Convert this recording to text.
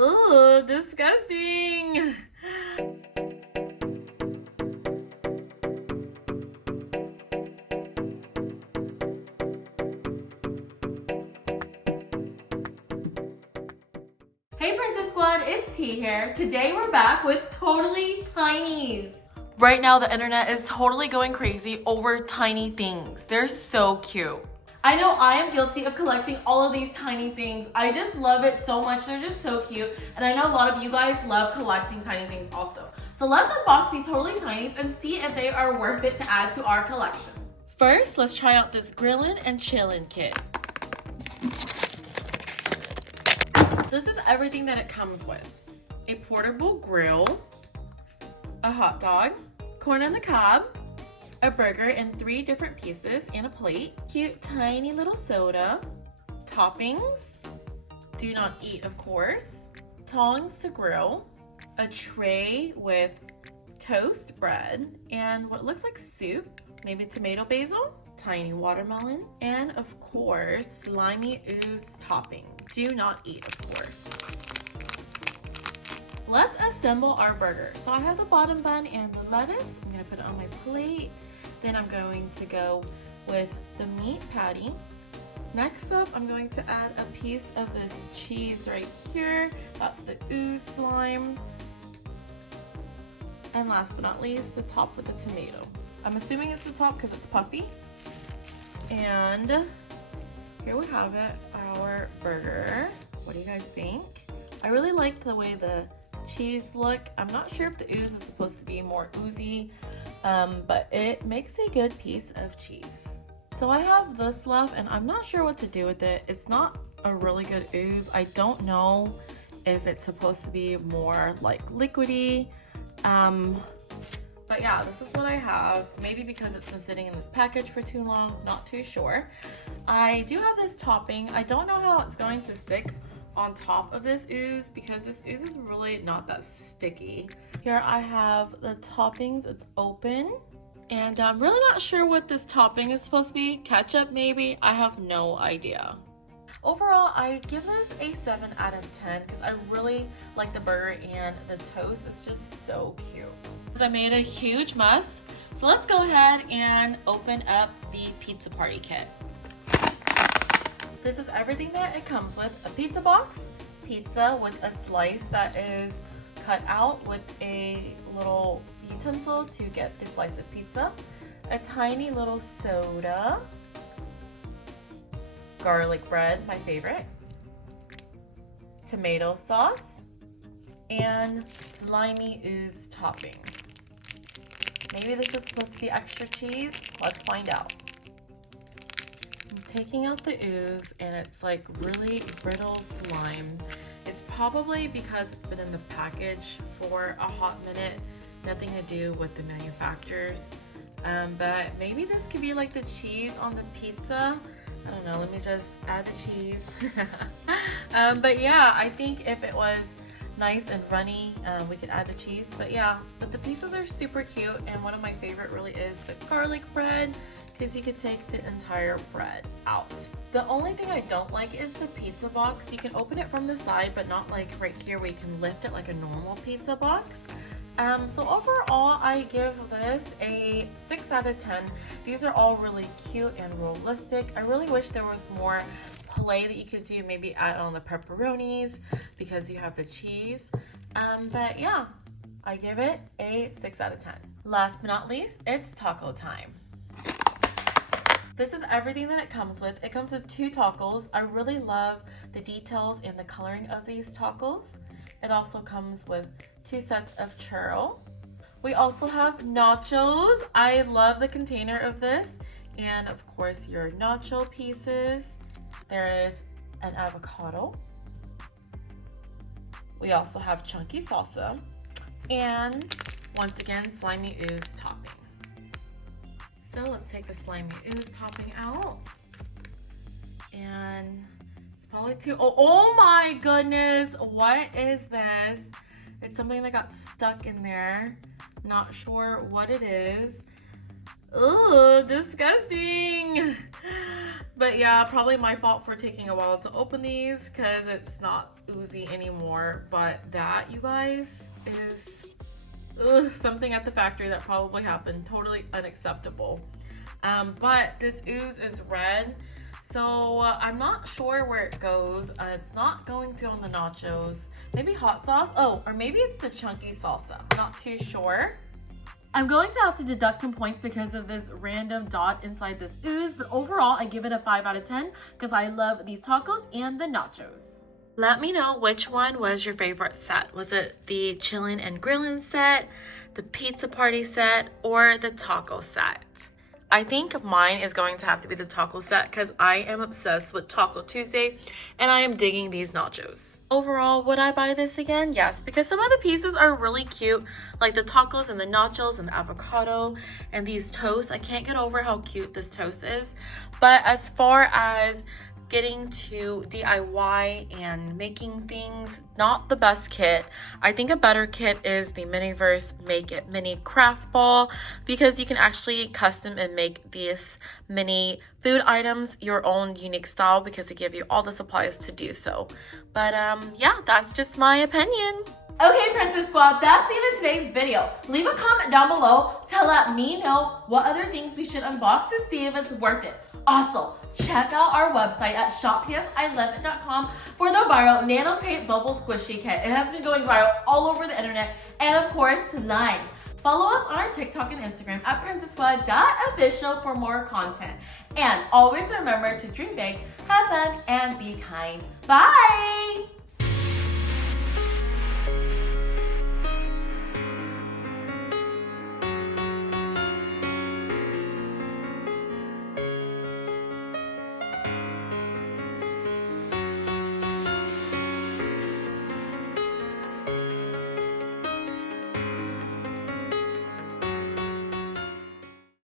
Ooh, disgusting. Hey Princess Squad, it's T here. Today we're back with totally tinies. Right now the internet is totally going crazy over tiny things. They're so cute. I know I am guilty of collecting all of these tiny things. I just love it so much. They're just so cute. And I know a lot of you guys love collecting tiny things also. So let's unbox these totally tinies and see if they are worth it to add to our collection. First, let's try out this grillin' and chillin' kit. This is everything that it comes with. A portable grill, a hot dog, corn on the cob, a burger in 3 different pieces and a plate, cute tiny little soda, toppings, do not eat of course, tongs to grill, a tray with toast bread and what looks like soup, maybe tomato basil, tiny watermelon, and of course slimy ooze topping. Do not eat of course. Let's assemble our burger. So I have the bottom bun and the lettuce. I'm gonna put it on my plate. Then I'm going to go with the meat patty. Next up, I'm going to add a piece of this cheese right here. That's the ooze slime. And last but not least, the top with the tomato. I'm assuming it's the top because it's puffy. And here we have it, our burger. What do you guys think? I really like the way the cheese look. I'm not sure if the ooze is supposed to be more oozy, but it makes a good piece of cheese. So I have this left and I'm not sure what to do with it. It's not a really good ooze. I don't know if it's supposed to be more like liquidy. But yeah, this is what I have. Maybe because it's been sitting in this package for too long, not too sure. I do have this topping. I don't know how it's going to stick on top of this ooze because this ooze is really not that sticky. Here I have the toppings. It's open. And I'm really not sure what this topping is supposed to be. Ketchup maybe? I have no idea. Overall, I give this a 7 out of 10 because I really like the burger and the toast. It's just so cute. I made a huge mess. So let's go ahead and open up the pizza party kit. This is everything that it comes with. A pizza box, pizza with a slice that is cut out with a little utensil to get a slice of pizza, a tiny little soda, garlic bread, my favorite, tomato sauce, and slimy ooze topping. Maybe this is supposed to be extra cheese. Let's find out. I'm taking out the ooze and it's like really brittle slime. It's probably because it's been in the package for a hot minute. Nothing to do with the manufacturers. But maybe this could be like the cheese on the pizza. I don't know, let me just add the cheese. But yeah, I think if it was nice and runny, we could add the cheese. But yeah, but the pieces are super cute, and one of my favorite really is the garlic bread because you could take the entire bread out. The only thing I don't like is the pizza box. You can open it from the side, but not like right here where you can lift it like a normal pizza box. So overall, I give this a 6 out of 10. These are all really cute and realistic. I really wish there was more play that you could do, maybe add on the pepperonis because you have the cheese. But yeah, I give it a 6 out of 10. Last but not least, it's taco time. This is everything that it comes with. It comes with 2 tacos. I really love the details and the coloring of these tacos. It also comes with 2 sets of churro. We also have nachos. I love the container of this. And of course your nacho pieces. There is an avocado. We also have chunky salsa. And once again, slimy ooze topping. So let's take the slimy ooze topping out. And it's probably too, oh my goodness, what is this? It's something that got stuck in there. Not sure what it is. Ooh, disgusting. But yeah, probably my fault for taking a while to open these because it's not oozy anymore, but that, you guys, is something at the factory that probably happened. Totally unacceptable. But this ooze is red, so I'm not sure where it goes. It's not going to on the nachos. Maybe hot sauce? Oh, or maybe it's the chunky salsa. Not too sure. I'm going to have to deduct some points because of this random dot inside this ooze, but overall I give it a 5 out of 10 because I love these tacos and the nachos. Let me know which one was your favorite set. Was it the chillin' and grillin' set, the pizza party set, or the taco set? I think mine is going to have to be the taco set because I am obsessed with Taco Tuesday and I am digging these nachos. Overall, would I buy this again? Yes, because some of the pieces are really cute, like the tacos and the nachos and the avocado and these toasts. I can't get over how cute this toast is. But as far as getting to DIY and making things, not the best kit. I think a better kit is the Miniverse Make It Mini Craft Ball because you can actually custom and make these mini food items your own unique style because they give you all the supplies to do so. But yeah, that's just my opinion. Okay, Princess Squad, that's the end of today's video. Leave a comment down below to let me know what other things we should unbox and see if it's worth it. Also, check out our website at shoppsIlove.com for the viral Nano Tape Bubble Squishy Kit. It has been going viral all over the internet, and of course, slime. Follow us on our TikTok and Instagram at PrincessSquad.Official for more content. And always remember to dream big, have fun, and be kind. Bye!